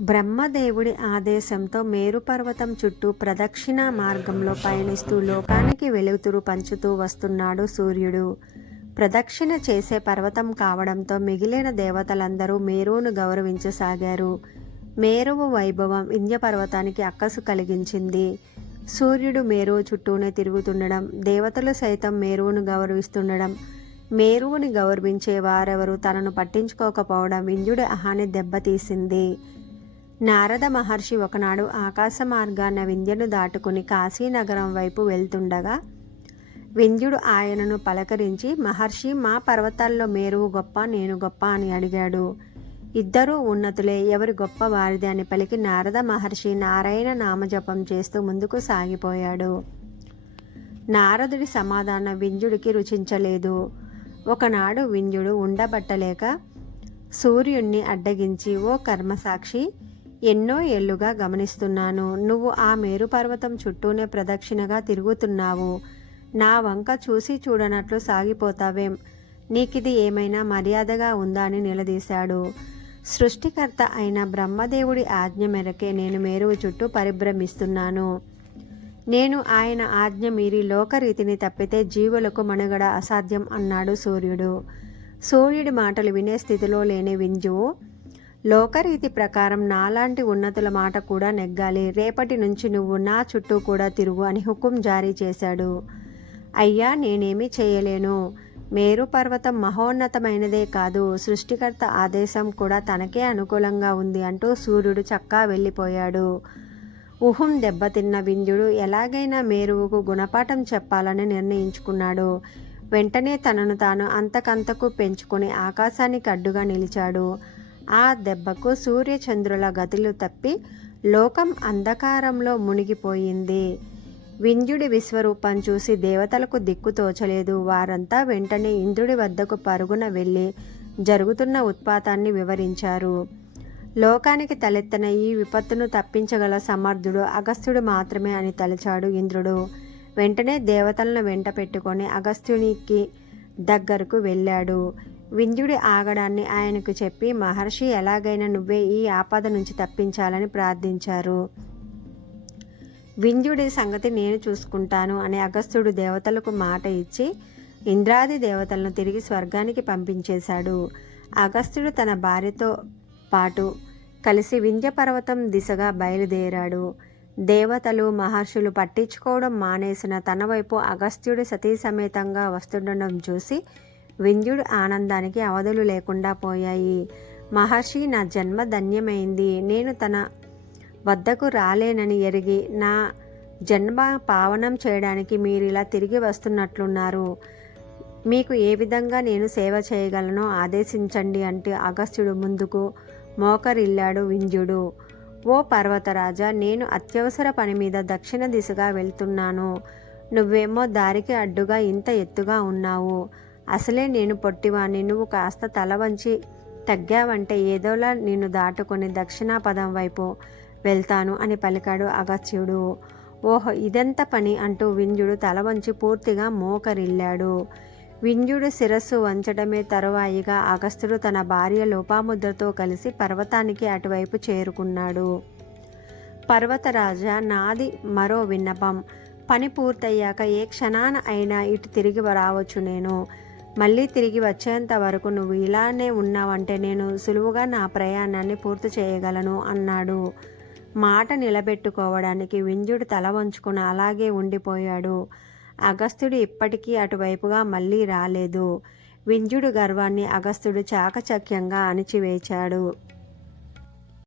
బ్రహ్మదేవుడి ఆదేశంతో మేరుపర్వతం చుట్టూ ప్రదక్షిణ మార్గంలో పయనిస్తూ లోకానికి వెలుతురు పంచుతూ వస్తున్నాడు సూర్యుడు. ప్రదక్షిణ చేసే పర్వతం కావడంతో మిగిలిన దేవతలందరూ మేరువును గౌరవించసాగారు. మేరువు వైభవం ఇంద్య పర్వతానికి అక్కసు కలిగించింది. సూర్యుడు మేరువు చుట్టూనే తిరుగుతుండడం దేవతలు సైతం మేరువును గౌరవిస్తుండడం మేరువుని గౌరవించే వారెవరు తనను పట్టించుకోకపోవడం ఇంద్రుడి అహాన్ని దెబ్బతీసింది. నారద మహర్షి ఒకనాడు ఆకాశ మార్గాన వింధ్యను దాటుకుని కాశీనగరం వైపు వెళ్తుండగా వింధ్యుడు ఆయనను పలకరించి మహర్షి మా పర్వతాల్లో మేరువు గొప్ప నేను గొప్ప అని అడిగాడు. ఇద్దరూ ఉన్నతులే ఎవరి గొప్ప వారిది అని పలికి నారద మహర్షి నారాయణ నామజపం చేస్తూ ముందుకు సాగిపోయాడు. నారదుడి సమాధానం వింధ్యుడికి రుచించలేదు. ఒకనాడు వింధ్యుడు ఉండబట్టలేక సూర్యుణ్ణి అడ్డగించి ఓ కర్మసాక్షి ఎన్నో ఏళ్ళుగా గమనిస్తున్నాను. నువ్వు ఆ మేరు పర్వతం చుట్టూనే ప్రదక్షిణగా తిరుగుతున్నావు. నా వంక చూసి చూడనట్లు సాగిపోతావేం? నీకిది ఏమైనా మర్యాదగా ఉందా అని నిలదీశాడు. సృష్టికర్త అయిన బ్రహ్మదేవుడి ఆజ్ఞ మేరకే నేను మేరువు చుట్టూ పరిభ్రమిస్తున్నాను. నేను ఆయన ఆజ్ఞ మీరి లోకరీతిని తప్పితే జీవులకు మనుగడ అసాధ్యం అన్నాడు సూర్యుడు. సూర్యుడి మాటలు వినే స్థితిలో లేని వింజువు లోకరీతి ప్రకారం నాలాంటి ఉన్నతుల మాట కూడా నెగ్గాలి. రేపటి నుంచి నువ్వు నా చుట్టూ కూడా తిరుగు అని హుకుం జారీ చేశాడు. అయ్యా నేనేమీ చేయలేను. మేరు పర్వతం మహోన్నతమైనదే కాదు. సృష్టికర్త ఆదేశం కూడా తనకే అనుకూలంగా ఉంది అంటూ సూర్యుడు చక్కా వెళ్ళిపోయాడు. ఉహుం దెబ్బతిన్న వింధ్యుడు ఎలాగైనా మేరువుకు గుణపాఠం చెప్పాలని నిర్ణయించుకున్నాడు. వెంటనే తనను తాను అంతకంతకు పెంచుకుని ఆకాశానికి అడ్డుగా నిలిచాడు. ఆ దెబ్బకు సూర్యచంద్రుల గతులు తప్పి లోకం అంధకారంలో మునిగిపోయింది. వింధ్యుడి విశ్వరూపం చూసి దేవతలకు దిక్కు తోచలేదు. వారంతా వెంటనే ఇంద్రుడి వద్దకు పరుగున వెళ్ళి జరుగుతున్న ఉత్పాతాన్ని వివరించారు. లోకానికి తలెత్తన ఈ విపత్తును తప్పించగల సమర్థుడు అగస్త్యుడు మాత్రమే అని తలచాడు ఇంద్రుడు. వెంటనే దేవతలను వెంట పెట్టుకొని అగస్త్యునికి దగ్గరకు వెళ్ళాడు. వింధ్యుడి ఆగడాన్ని ఆయనకు చెప్పి మహర్షి ఎలాగైనా నువ్వే ఈ ఆపద నుంచి తప్పించాలని ప్రార్థించారు. వింధ్యుడి సంగతి నేను చూసుకుంటాను అని అగస్త్యుడు దేవతలకు మాట ఇచ్చి ఇంద్రాది దేవతలను తిరిగి స్వర్గానికి పంపించేశాడు. అగస్త్యుడు తన భార్యతో పాటు కలిసి వింధ్య పర్వతం దిశగా బయలుదేరాడు. దేవతలు మహర్షులు పట్టించుకోవడం మానేసిన తన వైపు అగస్త్యుడు సతీ సమేతంగా వస్తుండడం చూసి వింధ్యుడు ఆనందానికి అవధులు లేకుండా పోయాయి. మహర్షి నా జన్మ ధన్యమైంది. నేను తన వద్దకు రాలేనని ఎరిగి నా జన్మ పావనం చేయడానికి మీరు ఇలా తిరిగి వస్తున్నట్లున్నారు. మీకు ఏ విధంగా నేను సేవ చేయగలనో ఆదేశించండి అంటే అగస్త్యుడు ముందుకు మోకరిల్లాడు వింధ్యుడు. ఓ పర్వతరాజా నేను అత్యవసర పని మీద దక్షిణ దిశగా వెళ్తున్నాను. నువ్వేమో దారికి అడ్డుగా ఇంత ఎత్తుగా ఉన్నావు. అసలే నేను పొట్టివాణ్ణి. నువ్వు కాస్త తల వంచి తగ్గావంటే ఏదోలా నిన్ను దాటుకొని దక్షిణాపదం వైపు వెళ్తాను అని పలికాడు అగత్యుడు ఓహో ఇదెంత పని అంటూ వింజుడు తల వంచి పూర్తిగా మోకరిల్లాడు. వింజుడు శిరస్సు వంచడమే తరువాయిగా అగస్త్యుడు తన భార్య లోపాముద్రతో కలిసి పర్వతానికి అటువైపు చేరుకున్నాడు. పర్వతరాజా నాది మరో విన్నపం. పని పూర్తయ్యాక ఏ క్షణాన అయినా ఇటు తిరిగి రావచ్చు నేను. మళ్ళీ తిరిగి వచ్చేంత వరకు నువ్వు ఇలానే ఉన్నావంటే నేను సులువుగా నా ప్రయాణాన్ని పూర్తి చేయగలను అన్నాడు. మాట నిలబెట్టుకోవడానికి వింజుడు తల వంచుకుని అలాగే ఉండిపోయాడు. అగస్త్యుడు ఇప్పటికీ అటువైపుగా మళ్ళీ రాలేదు. వింజుడు గర్వాన్ని అగస్త్యుడు చాకచక్యంగా అణిచివేశాడు.